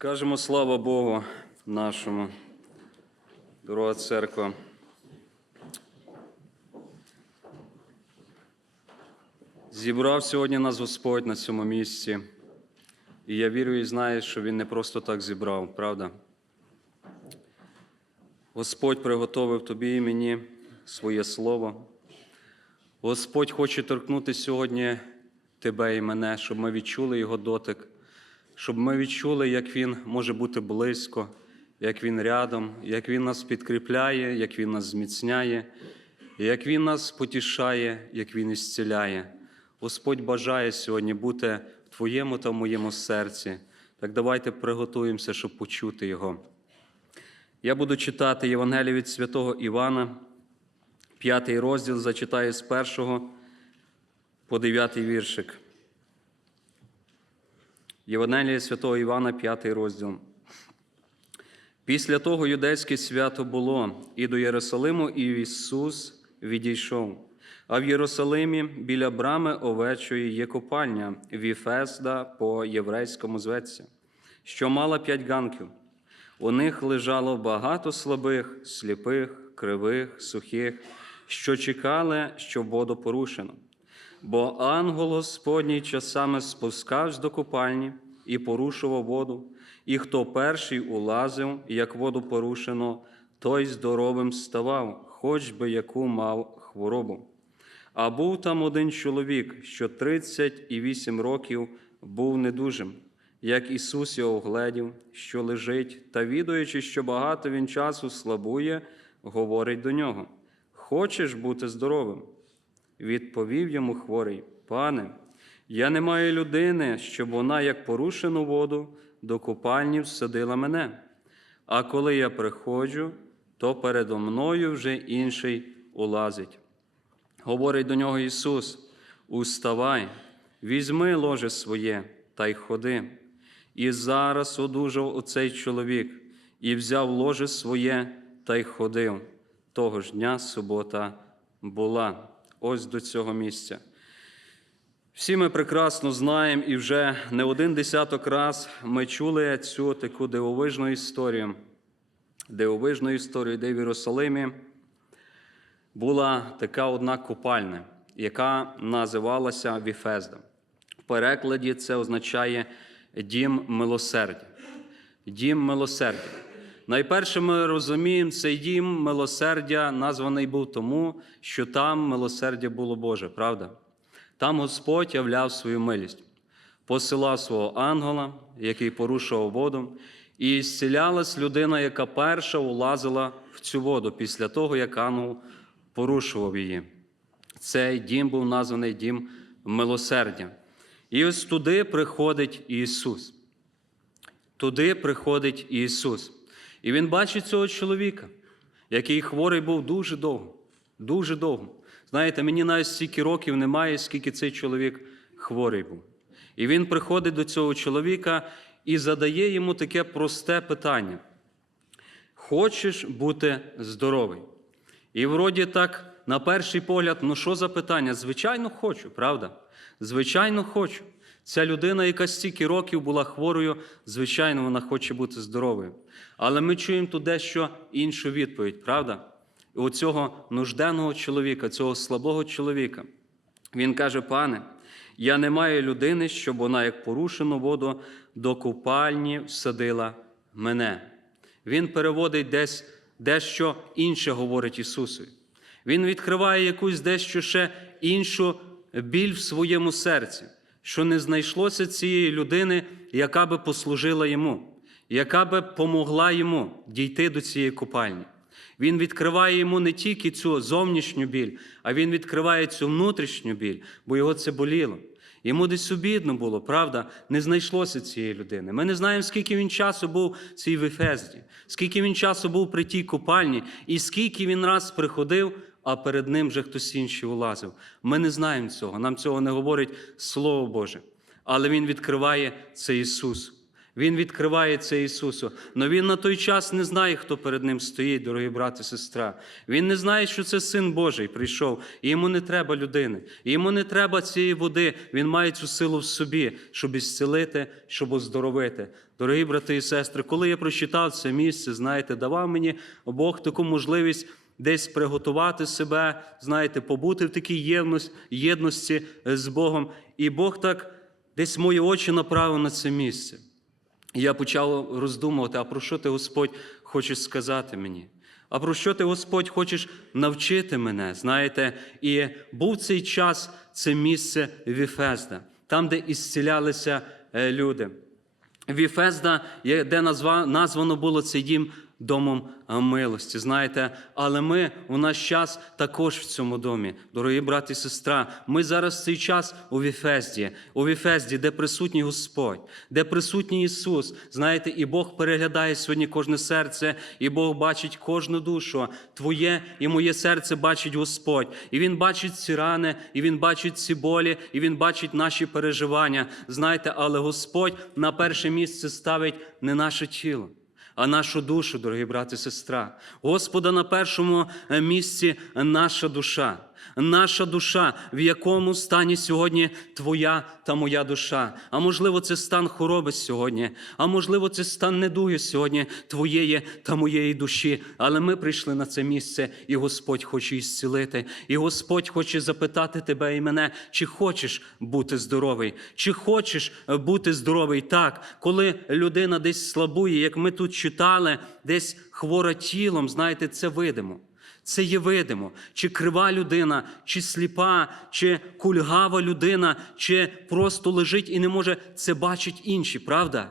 Скажемо слава Богу нашому, дорога церква. Зібрав сьогодні нас Господь на цьому місці. І я вірю і знаю, що Він не просто так зібрав, правда? Господь приготовив тобі і мені своє слово. Господь хоче торкнути сьогодні тебе і мене, щоб ми відчули Його дотик, щоб ми відчули, як Він може бути близько, як Він рядом, як Він нас підкріпляє, як Він нас зміцняє, як Він нас потішає, як Він ісціляє. Господь бажає сьогодні бути в Твоєму та в моєму серці. Так давайте приготуємося, щоб почути Його. Я буду читати Євангелію від святого Івана, п'ятий розділ, зачитаю з першого по дев'ятий віршик. Євангелія святого Івана, п'ятий розділ. Після того юдейське свято було, і до Єрусалиму і Ісус відійшов. А в Єрусалимі біля брами овечої є копальня Віфесда по єврейському зветься, що мала п'ять ганків. У них лежало багато слабих, сліпих, кривих, сухих, що чекали, щоб воду порушено. Бо ангел Господній часами спускався до купальні і порушував воду, і хто перший улазив, як воду порушено, той здоровим ставав, хоч би яку мав хворобу. А був там один чоловік, що 38 років був недужим, як Ісус його вгледів, що лежить, та відаючи, що багато він часу слабує, говорить до нього: Хочеш бути здоровим? Відповів йому хворий: Пане, я не маю людини, щоб вона, як порушену воду, до купальні всадила мене. А коли я приходжу, то передо мною вже інший улазить. Говорить до нього Ісус: Уставай, візьми ложе своє та й ходи. І зараз одужав оцей чоловік, і взяв ложе своє та й ходив. Того ж дня субота була. Ось до цього місця. Всі ми прекрасно знаємо, і вже не один десяток раз ми чули цю таку дивовижну історію. Дивовижну історію, де в Єрусалимі була така одна купальня, яка називалася Віфезда. В перекладі це означає дім милосердя. Дім милосердя. Найперше ми розуміємо, цей дім милосердя названий був тому, що там милосердя було Боже, правда? Там Господь являв свою милість, посилав свого ангела, який порушував воду, і зцілялась людина, яка перша улазила в цю воду після того, як ангел порушував її. Цей дім був названий дім милосердя. І ось туди приходить Ісус. Туди приходить Ісус. І Він бачить цього чоловіка, який хворий був дуже довго, дуже довго. Знаєте, мені навіть стільки років немає, скільки цей чоловік хворий був. І він приходить до цього чоловіка і задає йому таке просте питання: Хочеш бути здоровий? І вроді так, на перший погляд, ну що за питання? Звичайно, хочу, правда? Звичайно, хочу. Ця людина, яка стільки років була хворою, звичайно, вона хоче бути здоровою. Але ми чуємо тут дещо іншу відповідь, правда? У цього нужденного чоловіка, цього слабого чоловіка. Він каже: пане, я не маю людини, щоб вона, як порушену воду, до купальні всадила мене. Він переводить десь дещо інше говорить Ісусові. Він відкриває якусь дещо ще іншу біль в своєму серці, що не знайшлося цієї людини, яка би послужила йому, яка би помогла йому дійти до цієї купальні. Він відкриває йому не тільки цю зовнішню біль, а він відкриває цю внутрішню біль, бо його це боліло. Йому десь обідно було, правда, не знайшлося цієї людини. Ми не знаємо, скільки він часу був в цій Вефезді, скільки він часу був при тій купальні, і скільки він раз приходив, а перед ним вже хтось інший улазив. Ми не знаємо цього, нам цього не говорить Слово Боже. Але Він відкриває це Ісус. Він відкривається Ісусу. але Він на той час не знає, хто перед ним стоїть, дорогі брат і сестра. Він не знає, що це Син Божий прийшов, і йому не треба людини, йому не треба цієї води. Він має цю силу в собі, щоб ісцелити, щоб оздоровити. Дорогі брати і сестри, коли я прочитав це місце, знаєте, давав мені Бог таку можливість десь приготувати себе, знаєте, побути в такій єдності, єдності з Богом. І Бог так десь мої очі направив на це місце. І я почав роздумувати, а про що ти, Господь, хочеш сказати мені? А про що ти, Господь, хочеш навчити мене? Знаєте, і був цей час, це місце Віфезда, там, де ісцілялися е, люди. Віфезда, де названо було цей дім домом милості. Знаєте, але ми у наш час також в цьому домі, дорогі брати і сестра. Ми зараз цей час у Віфезді, у Віфезді, де присутній Господь, де присутній Ісус. Знаєте, і Бог переглядає сьогодні кожне серце, і Бог бачить кожну душу. Твоє і моє серце бачить Господь. І Він бачить ці рани, і Він бачить ці болі, і Він бачить наші переживання. Знаєте, але Господь на перше місце ставить не наше тіло а нашу душу, дорогі брати і сестра. Господа на першому е, місці наша душа. Наша душа, в якому стані сьогодні твоя та моя душа. А можливо, це стан хвороби сьогодні, а можливо, це стан недуги сьогодні твоєї та моєї душі. Але ми прийшли на це місце, і Господь хоче ісцілити. І Господь хоче запитати тебе і мене, чи хочеш бути здоровий, чи хочеш бути здоровий так, коли людина десь слабує, як ми тут читали, десь хвора тілом, знаєте, це видимо. Це є видимо, чи крива людина, чи сліпа, чи кульгава людина, чи просто лежить і не може це бачить інші, правда?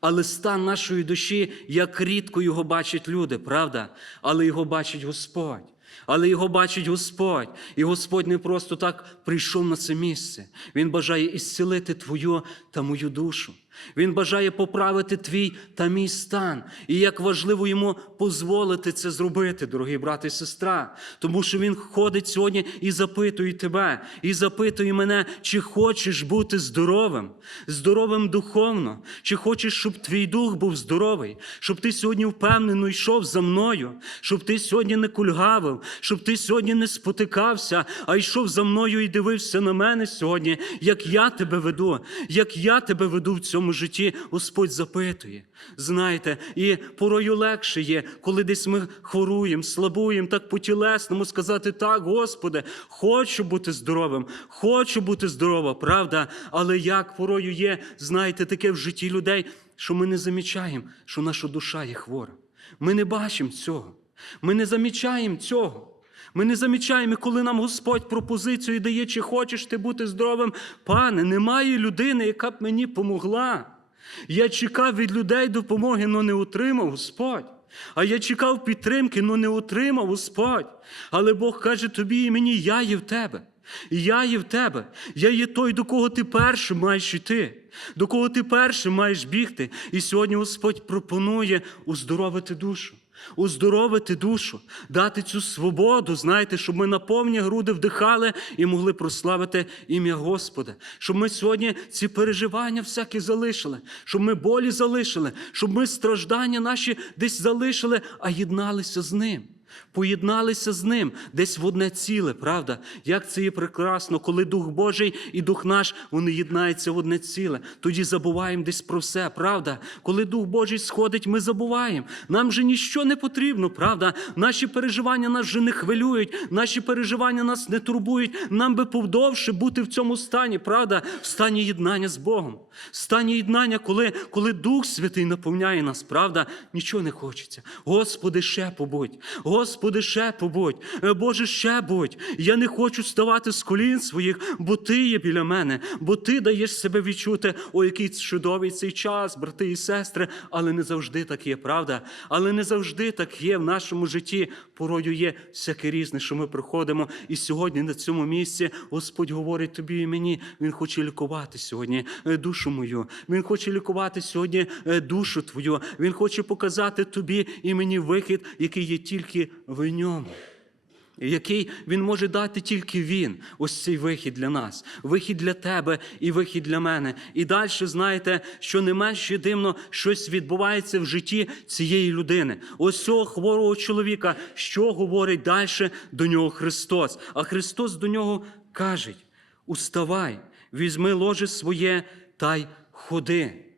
Але стан нашої душі, як рідко його бачать люди, правда? Але його бачить Господь. Але його бачить Господь, і Господь не просто так прийшов на це місце. Він бажає ісцілити твою та мою душу. Він бажає поправити твій та мій стан. І як важливо йому дозволити це зробити, дорогі брати і сестра. Тому що він ходить сьогодні і запитує тебе, і запитує мене, чи хочеш бути здоровим, здоровим духовно, чи хочеш, щоб твій дух був здоровий, щоб ти сьогодні впевнено йшов за мною, щоб ти сьогодні не кульгавив, щоб ти сьогодні не спотикався, а йшов за мною і дивився на мене сьогодні, як я тебе веду, як я тебе веду в цьому житті, Господь запитує. Знаєте, і порою легше є, коли десь ми хворуємо, слабуємо, так по-тілесному сказати: так, Господи, хочу бути здоровим, хочу бути здорова, правда? Але як порою є, знаєте, таке в житті людей, що ми не замічаємо, що наша душа є хвора. Ми не бачимо цього. Ми не замічаємо цього. Ми не замічаємо, коли нам Господь пропозицію дає, чи хочеш ти бути здоровим, пане, немає людини, яка б мені помогла. Я чекав від людей допомоги, але не отримав Господь. А я чекав підтримки, але не отримав Господь. Але Бог каже тобі і мені, я є в тебе. Я є в тебе. Я є той, до кого ти першим маєш йти, до кого ти першим маєш бігти. І сьогодні Господь пропонує уздоровити душу. Уздоровити душу, дати цю свободу, знаєте, щоб ми на повні груди вдихали і могли прославити ім'я Господа. Щоб ми сьогодні ці переживання всякі залишили, щоб ми болі залишили, щоб ми страждання наші десь залишили, а єдналися з ним. Поєдналися з ним десь в одне ціле, правда? Як це є прекрасно, коли Дух Божий і Дух наш вони єднаються в одне ціле. Тоді забуваємо десь про все, правда? Коли Дух Божий сходить, ми забуваємо. Нам же ніщо не потрібно, правда? Наші переживання нас вже не хвилюють, наші переживання нас не турбують. Нам би повдовше бути в цьому стані, правда? В стані єднання з Богом. В стані єднання, коли, коли Дух Святий наповняє нас, правда? Нічого не хочеться. Господи, ще побудь. Ще побудь, Е, Боже, ще будь. Я не хочу ставати з колін своїх, бо Ти є біля мене, бо Ти даєш себе відчути, о, який чудовий цей час, брати і сестри, але не завжди так є, правда? Але не завжди так є в нашому житті. Порою є всяке різне, що ми приходимо. І сьогодні на цьому місці Господь говорить тобі і мені. Він хоче лікувати сьогодні е, душу мою. Він хоче лікувати сьогодні е, душу твою. Він хоче показати тобі і мені вихід, який є тільки в ньому. який він може дати тільки він. Ось цей вихід для нас, вихід для тебе і вихід для мене. І далі знаєте, що не менше дивно щось відбувається в житті цієї людини. Ось цього хворого чоловіка, що говорить далі до нього Христос. А Христос до нього каже: Уставай, візьми ложе своє та й ходи.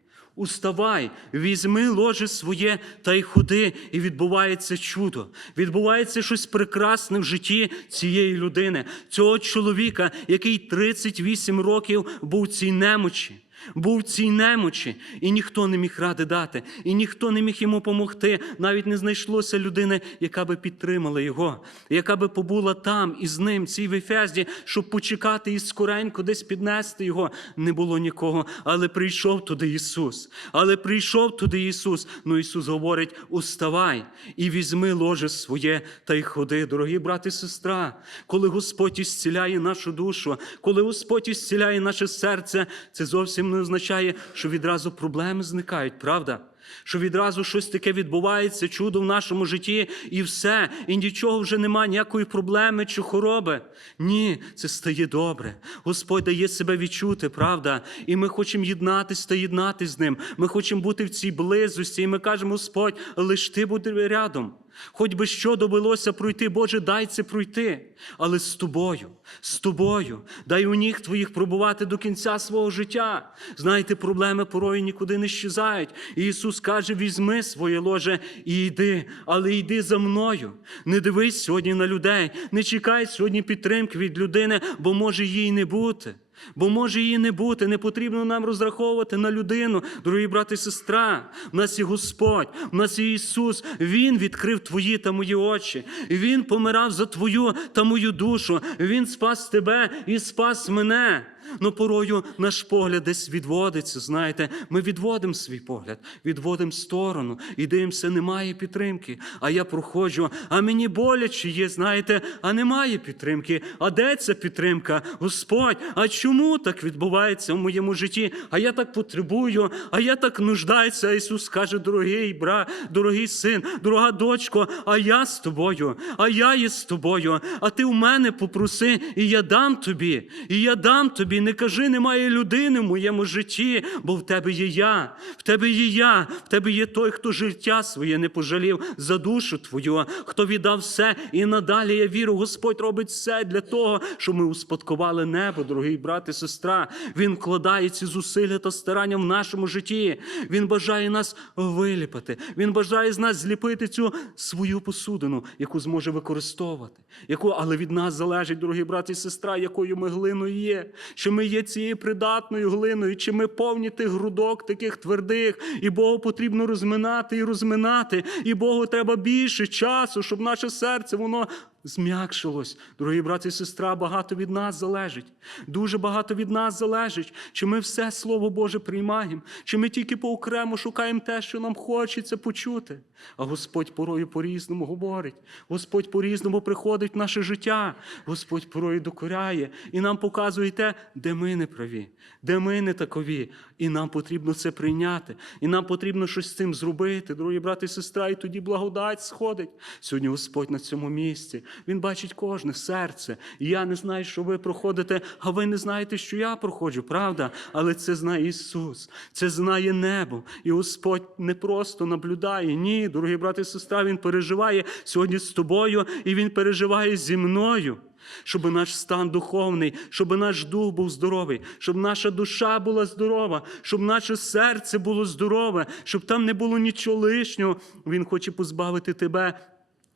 Уставай, візьми ложе своє та й ходи, і відбувається чудо. Відбувається щось прекрасне в житті цієї людини, цього чоловіка, який 38 років був в цій немочі. Був в цій немочі, і ніхто не міг ради дати, і ніхто не міг йому помогти. Навіть не знайшлося людини, яка би підтримала його, яка би побула там із ним, цій вефезді, щоб почекати і скоренько десь піднести його. Не було нікого. Але прийшов туди Ісус. Але прийшов туди Ісус. Ну Ісус говорить: уставай і візьми ложе своє та й ходи, дорогі брати і сестра. Коли Господь ісціляє нашу душу, коли Господь ісціляє наше серце, це зовсім не означає, що відразу проблеми зникають, правда? Що відразу щось таке відбувається, чудо в нашому житті, і все, і нічого вже немає, ніякої проблеми чи хвороби. Ні, це стає добре. Господь дає себе відчути, правда? І ми хочемо єднатися та єднатись з ним. Ми хочемо бути в цій близості, і ми кажемо, Господь, лиш ти будеш рядом. Хоч би що довелося пройти, Боже, дай це пройти, але з тобою, з тобою, дай у ніг твоїх пробувати до кінця свого життя. Знаєте, проблеми порою нікуди не щезають. І Ісус каже: візьми своє ложе і йди, але йди за мною. Не дивись сьогодні на людей, не чекай сьогодні підтримки від людини, бо може їй не бути. Бо може її не бути, не потрібно нам розраховувати на людину, дорогі брати і сестра. У нас є Господь, у нас є Ісус. Він відкрив твої та мої очі. Він помирав за твою та мою душу. Він спас тебе і спас мене. Ну, порою наш погляд десь відводиться. Знаєте, ми відводимо свій погляд, відводимо сторону і дивимося, немає підтримки. А я проходжу, а мені боляче є, знаєте, а немає підтримки. А де ця підтримка? Господь, а чому так відбувається в моєму житті? А я так потребую, а я так нуждаюся. Ісус каже, дорогий брат, дорогий син, дорога дочко, а я з тобою, а я є з тобою, а ти у мене попроси, і я дам тобі, і я дам тобі. Не кажи, немає людини в моєму житті, бо в тебе є я, в тебе є я, в тебе є той, хто життя своє не пожалів за душу твою, хто віддав все. І надалі я вірю, Господь робить все для того, щоб ми успадкували небо, дорогий брат і сестра. Він вкладає ці зусилля та старання в нашому житті. Він бажає нас виліпати. Він бажає з нас зліпити цю свою посудину, яку зможе використовувати, яку, але від нас залежить, дорогі брати і сестра, якою ми глиною є. Чи ми є цією придатною глиною, чи ми повні тих грудок, таких твердих, і Богу потрібно розминати і розминати, і Богу треба більше часу, щоб наше серце воно зм'якшилось. Дорогі брати і сестра, багато від нас залежить. Дуже багато від нас залежить, чи ми все Слово Боже приймаємо, чи ми тільки поокремо шукаємо те, що нам хочеться почути. А Господь порою по-різному говорить. Господь по-різному приходить в наше життя. Господь порою докоряє і нам показує те, де ми не праві, де ми не такові. І нам потрібно це прийняти. І нам потрібно щось з цим зробити, дорогі брати і сестра, і тоді благодать сходить. Сьогодні Господь на цьому місці. Він бачить кожне серце. І я не знаю, що ви проходите, а ви не знаєте, що я проходжу, правда? Але це знає Ісус, це знає небо. І Господь не просто наблюдає. Ні, дорогі брати і сестра, Він переживає сьогодні з тобою, і Він переживає зі мною. Щоб наш стан духовний, щоб наш дух був здоровий, щоб наша душа була здорова, щоб наше серце було здорове, щоб там не було нічого лишнього. Він хоче позбавити тебе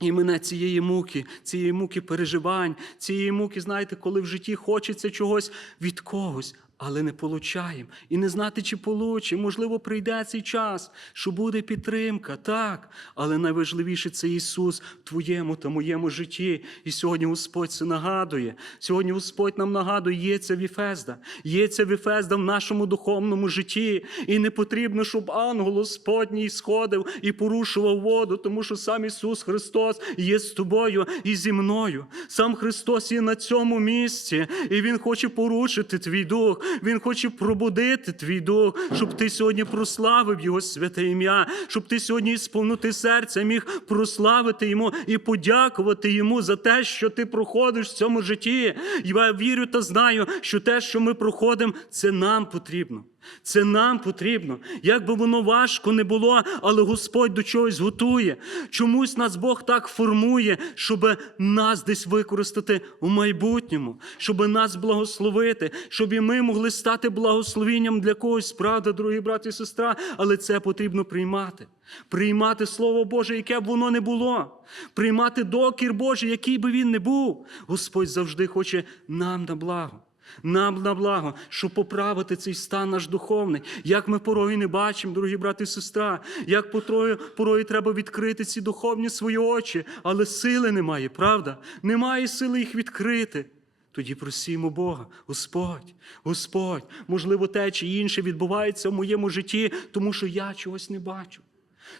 і мене цієї муки, цієї муки переживань, цієї муки, знаєте, коли в житті хочеться чогось від когось, але не получаємо. І не знати, чи получимо. Можливо, прийде цей час, що буде підтримка, так. Але найважливіше це Ісус в твоєму та моєму житті. І сьогодні Господь це нагадує. Сьогодні Господь нам нагадує, є ця віфезда, є ця віфезда в нашому духовному житті. І не потрібно, щоб ангел Господній сходив і порушував воду, тому що сам Ісус Христос є з тобою і зі мною. Сам Христос є на цьому місці, і Він хоче порушити твій дух. Він хоче пробудити твій дух, щоб ти сьогодні прославив Його святе ім'я, щоб ти сьогодні із повноти серця міг прославити Йому і подякувати Йому за те, що ти проходиш в цьому житті. Я вірю та знаю, що те, що ми проходимо, це нам потрібно. Це нам потрібно. Як би воно важко не було, але Господь до чогось готує. Чомусь нас Бог так формує, щоб нас десь використати у майбутньому, щоб нас благословити, щоб і ми могли стати благословенням для когось, правда, дорогі брати і сестра, але це потрібно приймати. Приймати Слово Боже, яке б воно не було, приймати докір Божий, який би він не був. Господь завжди хоче нам на благо. Нам на благо, щоб поправити цей стан наш духовний, як ми порою не бачимо, дорогі брати і сестра, як порою, порою треба відкрити ці духовні свої очі, але сили немає, правда? Немає сили їх відкрити. Тоді просімо Бога, Господь, Господь, можливо, те чи інше відбувається в моєму житті, тому що я чогось не бачу.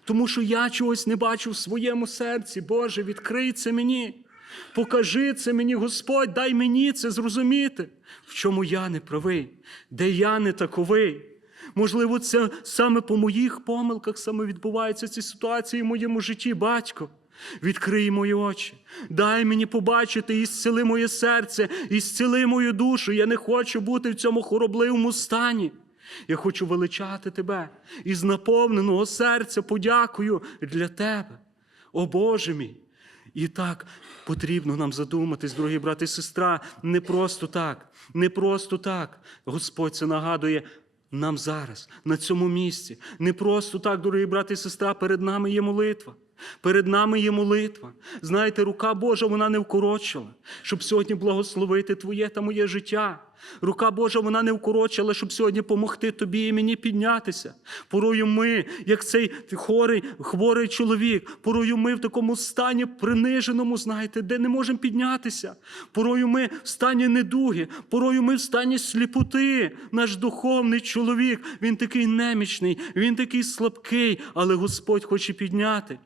Тому що я чогось не бачу в своєму серці. Боже, відкрий це мені. Покажи це мені, Господь, дай мені це зрозуміти, в чому я не правий, де я не таковий. Можливо, це саме по моїх помилках саме відбуваються ці ситуації в моєму житті, батько. Відкрий мої очі, дай мені побачити і зціли моє серце, і зціли мою душу. Я не хочу бути в цьому хоробливому стані. Я хочу величати тебе із наповненого серця подякую для тебе, о Боже мій. І так потрібно нам задуматись, дорогі брати і сестра, не просто так, не просто так. Господь це нагадує нам зараз, на цьому місці. Не просто так, дорогі брати і сестра, перед нами є молитва. Перед нами є молитва. Знаєте, рука Божа вона не вкорочила, щоб сьогодні благословити Твоє та моє життя. Рука Божа вона не вкорочила, щоб сьогодні помогти тобі і мені піднятися. Порою ми, як цей хворий, хворий чоловік, порою ми в такому стані приниженому, знаєте, де не можемо піднятися. Порою ми в стані недуги, порою ми в стані сліпоти. Наш духовний чоловік, він такий немічний, він такий слабкий, але Господь хоче підняти.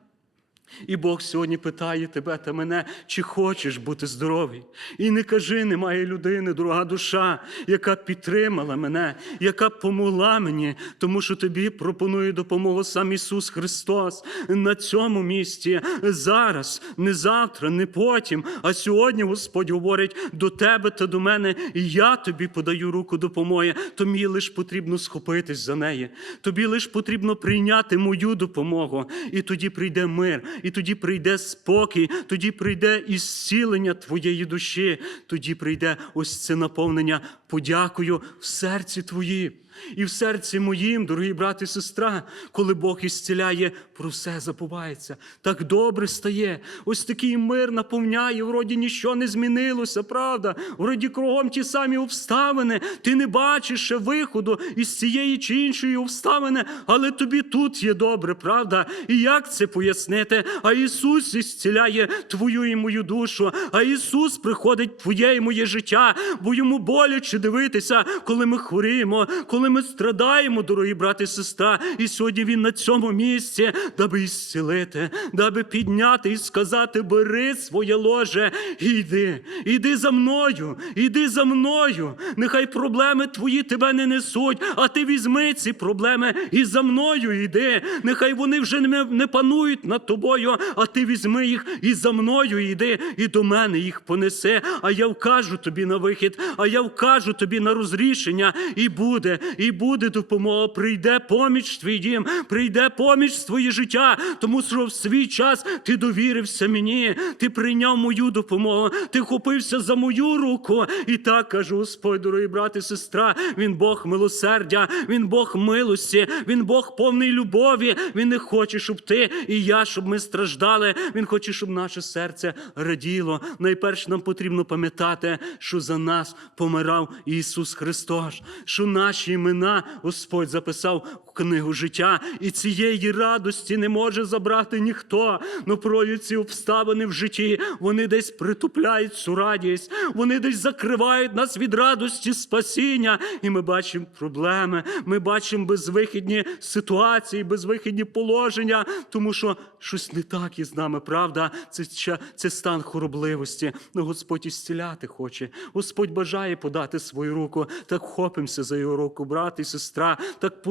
І Бог сьогодні питає тебе та мене, чи хочеш бути здоровий. І не кажи, немає людини, дорога душа, яка підтримала мене, яка помогла мені, тому що тобі пропонує допомогу сам Ісус Христос на цьому місці, зараз, не завтра, не потім. А сьогодні Господь говорить до тебе та до мене, і я тобі подаю руку допомоги. Тобі лише потрібно схопитись за неї. Тобі лише потрібно прийняти мою допомогу, і тоді прийде мир і тоді прийде спокій, тоді прийде ісцілення твоєї душі, тоді прийде ось це наповнення подякою в серці твоїм. І в серці моїм, дорогі брати і сестра, коли Бог ісціляє, про все забувається. Так добре стає. Ось такий мир наповняє, вроді нічого не змінилося, правда? Вроді кругом ті самі обставини. Ти не бачиш ще виходу із цієї чи іншої обставини, але тобі тут є добре, правда? І як це пояснити? А Ісус ісціляє твою і мою душу, а Ісус приходить в твоє і моє життя, бо йому боляче дивитися, коли ми хворіємо, коли ми страдаємо, дорогі брати і сестра. І сьогодні Він на цьому місці, даби ісцілити, даби підняти і сказати: бери своє ложе і йди, іди за мною, іди за мною. Нехай проблеми твої тебе не несуть, а ти візьми ці проблеми і за мною йди. Нехай вони вже не, не панують над тобою, а ти візьми їх і за мною йди, і до мене їх понеси. А я вкажу тобі на вихід, а я вкажу тобі на розрішення, і буде, і буде допомога. Прийде поміч твій дім, прийде поміч в твоє життя, тому що в свій час ти довірився мені, ти прийняв мою допомогу, ти хопився за мою руку. І так кажу, Господь, дорогі брати сестра, він Бог милосердя, він Бог милості, він Бог повний любові. Він не хоче, щоб ти і я, щоб ми страждали. Він хоче, щоб наше серце раділо. Найперше нам потрібно пам'ятати, що за нас помирав Ісус Христос, що наші імена Господь записав книгу життя, і цієї радості не може забрати ніхто. Ну про ці обставини в житті вони десь притупляють цю радість, вони десь закривають нас від радості спасіння. І ми бачимо проблеми, ми бачимо безвихідні ситуації, безвихідні положення, тому що щось не так із нами, правда? Це, це стан хоробливості. Ну, Господь ісціляти хоче. Господь бажає подати свою руку. Так хопимося за його руку, брат і сестра, так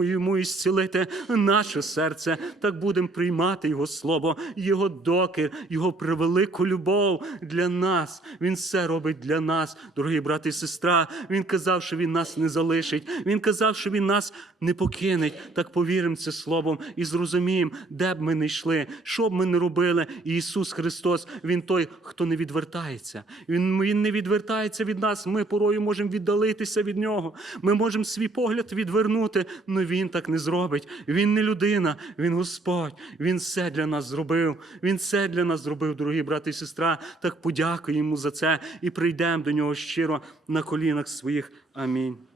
дозволимо йому ісцілити наше серце, так будемо приймати Його слово, Його докір, Його превелику любов для нас. Він все робить для нас, дорогі брати і сестра. Він казав, що Він нас не залишить. Він казав, що Він нас не покинеть. Так повіримо це словом і зрозуміємо, де б ми не йшли, що б ми не робили. Ісус Христос, Він той, хто не відвертається. Він, він не відвертається від нас. Ми порою можемо віддалитися від нього. Ми можемо свій погляд відвернути, але Він так не зробить. Він не людина, Він Господь. Він все для нас зробив. Він все для нас зробив, дорогі брати і сестра. Так подякуємо за це і прийдемо до нього щиро на колінах своїх. Амінь.